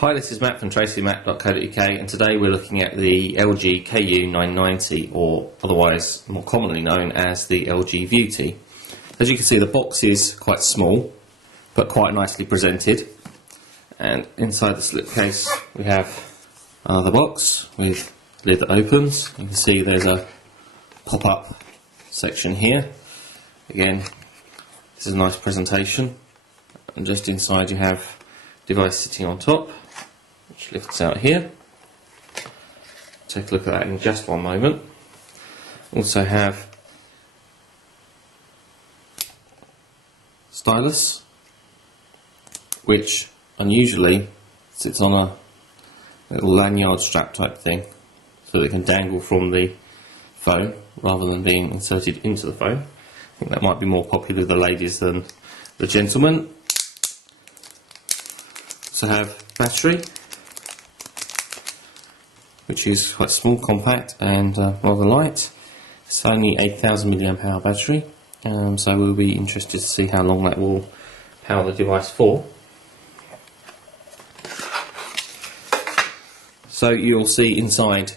Hi, this is Matt from tracymac.co.uk, and today we're looking at the LG KU990, or otherwise more commonly known as the LG Viewty. As you can see, the box is quite small but quite nicely presented, and inside the slipcase we have the box with the lid that opens. You can see there's a pop-up section here. Again, this is a nice presentation, and just inside you have device sitting on top, which lifts out here. Take a look at that in just one moment. Also have stylus, which unusually sits on a little lanyard strap type thing, so that it can dangle from the phone rather than being inserted into the phone. I think that might be more popular with the ladies than the gentlemen. Also have battery, which is quite small, compact and rather light. It's only a 1000 mAh battery, so we'll be interested to see how long that will power the device for. So you'll see inside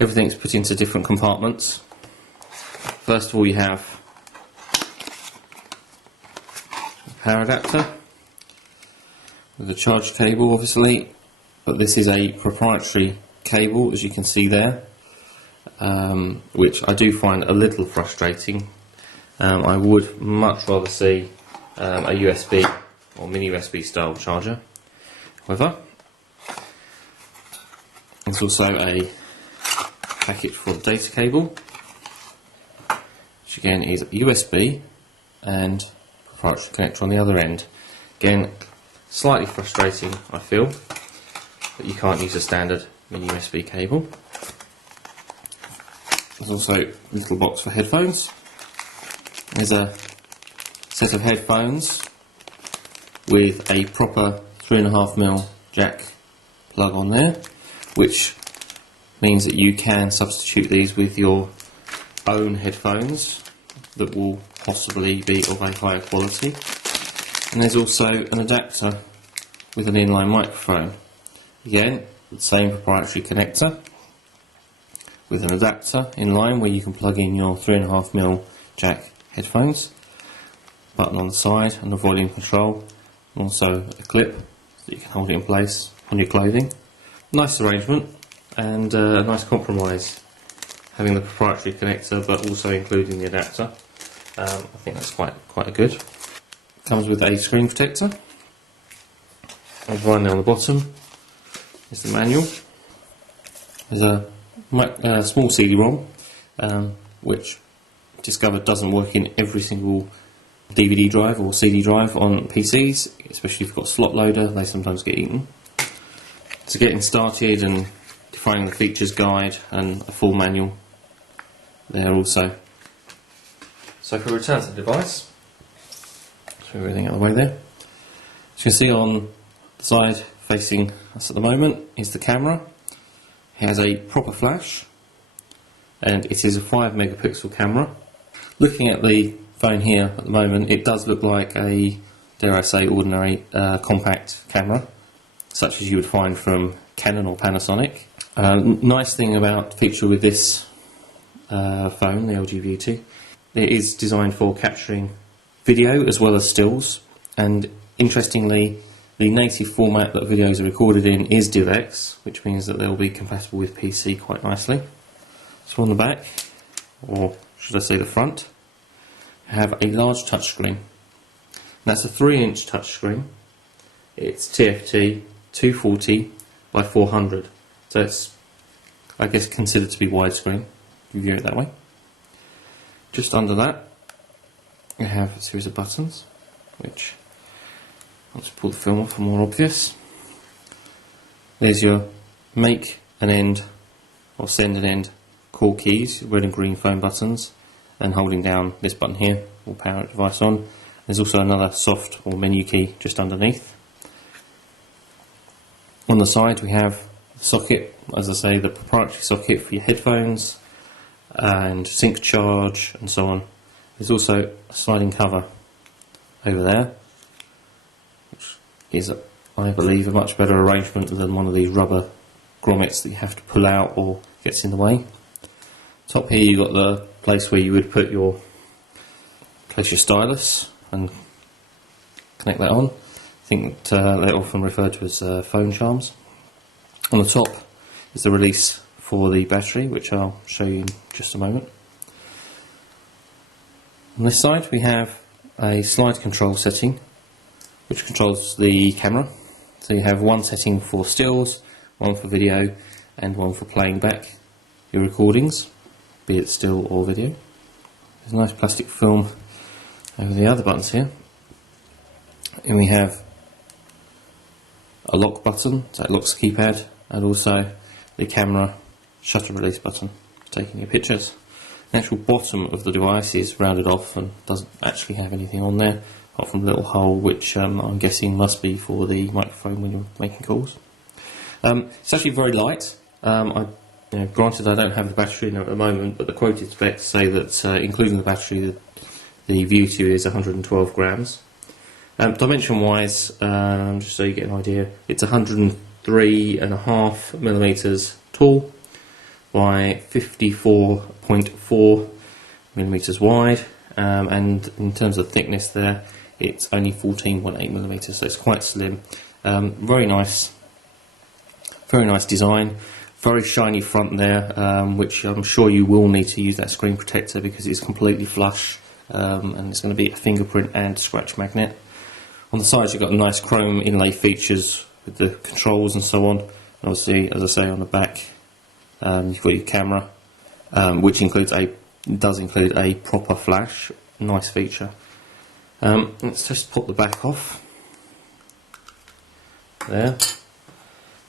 everything's put into different compartments. First of all, you have a power adapter with a charge cable, obviously, but this is a proprietary cable, as you can see there, which I do find a little frustrating. I would much rather see a USB or mini USB style charger. However, there's also a package for the data cable, which again is USB and proprietary connector on the other end. Again, slightly frustrating, I feel, that you can't use a standard mini USB cable. There's also a little box for headphones. There's a set of headphones with a proper 3.5mm jack plug on there, which means that you can substitute these with your own headphones that will possibly be of a higher quality. And there's also an adapter with an inline microphone. Again, the same proprietary connector with an adapter inline where you can plug in your 3.5mm jack headphones. Button on the side and the volume control, and also a clip so that you can hold it in place on your clothing. Nice arrangement and a nice compromise, having the proprietary connector but also including the adapter. I think that's quite good. Comes with a screen protector. And finally on the bottom is the manual. There's a small CD-ROM, which I discovered doesn't work in every single DVD drive or CD drive on PCs, especially if you've got a slot loader. They sometimes get eaten. So getting started and defining the features guide and a full manual there also. So if we return to the device, everything out of the way there. As you can see on the side facing us at the moment is the camera. It has a proper flash and it is a 5 megapixel camera. Looking at the phone here at the moment, it does look like a, dare I say, ordinary compact camera, such as you would find from Canon or Panasonic. Nice thing about the feature with this phone, the LG Viewty, it is designed for capturing video as well as stills, and interestingly the native format that videos are recorded in is DivX, which means that they'll be compatible with PC quite nicely. So on the back, or should I say the front, I have a large touchscreen. That's a 3-inch touchscreen. It's TFT 240 by 400, so it's, I guess, considered to be widescreen if you view it that way. Just under that we have a series of buttons, which I'll just pull the film off for more obvious. There's your make and end or send and end call keys, red and green phone buttons, and holding down this button here will power the device on. There's also another soft or menu key just underneath. On the side we have the socket, as I say, the proprietary socket for your headphones and sync charge and so on. There's also a sliding cover over there, which is I believe, a much better arrangement than one of these rubber grommets that you have to pull out or gets in the way. Top here you've got the place where you would place your stylus and connect that on. I think that they're often referred to as phone charms. On the top is the release for the battery, which I'll show you in just a moment. On this side we have a slide control setting which controls the camera. So you have one setting for stills, one for video, and one for playing back your recordings, be it still or video. There's a nice plastic film over the other buttons here. And we have a lock button, so it locks the keypad, and also the camera shutter release button for taking your pictures. The actual bottom of the device is rounded off and doesn't actually have anything on there, apart from a little hole which I'm guessing must be for the microphone when you're making calls. It's actually very light. Granted I don't have the battery in there at the moment, but the quoted specs say that including the battery the Viewty is 112 grams. Dimension wise, just so you get an idea, it's 103.5 millimeters tall by 54.4 millimeters wide, and in terms of thickness there, it's only 14.8 millimeters, so it's quite slim. Very nice design. Very shiny front there, which I'm sure you will need to use that screen protector because it's completely flush, and it's going to be a fingerprint and scratch magnet. On the sides you've got nice chrome inlay features with the controls and so on. And obviously, as I say, on the back you've got your camera, which does include a proper flash. Nice feature. Let's just pop the back off. There.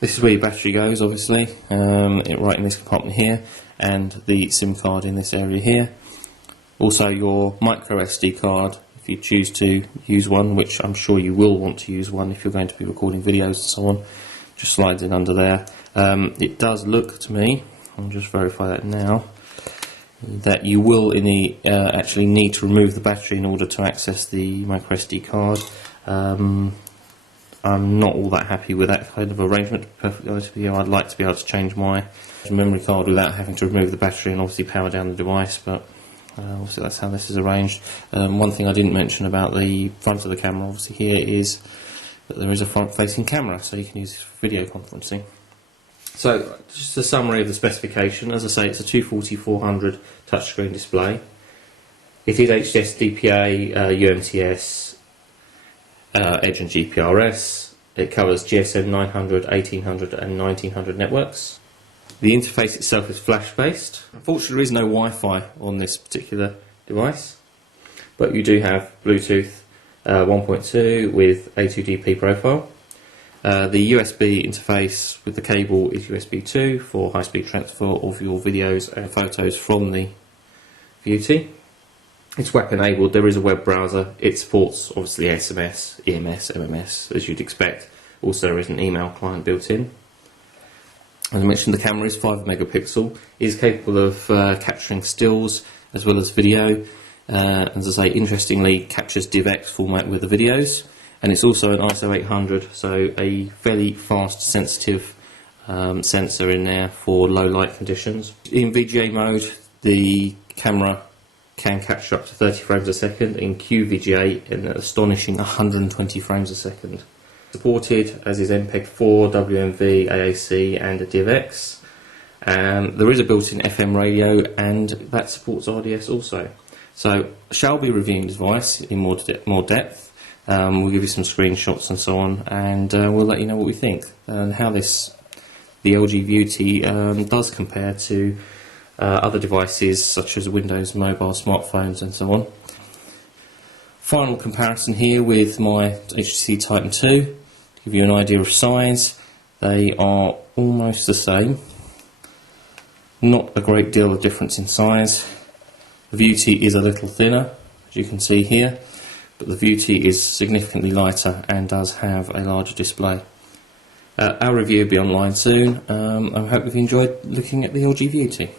This is where your battery goes, obviously, right in this compartment here, and the SIM card in this area here. Also your micro SD card, if you choose to use one, which I'm sure you will want to use one if you're going to be recording videos and so on, just slides in under there. It does look to me, I'll just verify that now, that you will actually need to remove the battery in order to access the micro SD card. I'm not all that happy with that kind of arrangement, to be perfectly honest with you. I'd like to be able to change my memory card without having to remove the battery and obviously power down the device, but obviously that's how this is arranged. One thing I didn't mention about the front of the camera obviously here is that there is a front facing camera, so you can use this for video conferencing. So just a summary of the specification. As I say, it's a 240/400 touchscreen display. It is HDS, DPA, UMTS, Edge and GPRS. It covers GSM 900, 1800 and 1900 networks. The interface itself is flash based. Unfortunately there is no Wi-Fi on this particular device, but you do have Bluetooth 1.2 with A2DP profile. The USB interface with the cable is USB 2 for high speed transfer of your videos and photos from the Viewty. It's web enabled, there is a web browser, it supports obviously SMS, EMS, MMS as you'd expect. Also there is an email client built in. As I mentioned, the camera is 5 megapixel, it is capable of capturing stills as well as video. As I say, interestingly captures DivX format with the videos, and it's also an ISO 800, so a fairly fast sensitive sensor in there for low light conditions. In VGA mode the camera can capture up to 30 frames a second, in QVGA an astonishing 120 frames a second. Supported, as is MPEG-4, WMV, AAC and a DivX. There is a built-in FM radio and that supports RDS also. So I shall be reviewing the device in more depth. We'll give you some screenshots and so on, and we'll let you know what we think and how the LG Viewty does compare to other devices such as Windows mobile smartphones and so on. Final comparison here with my HTC Titan 2 to give you an idea of size. They are almost the same, not a great deal of difference in size. The Viewty is a little thinner, as you can see here, but the Viewty is significantly lighter and does have a larger display. Our review will be online soon. I hope you've enjoyed looking at the LG Viewty.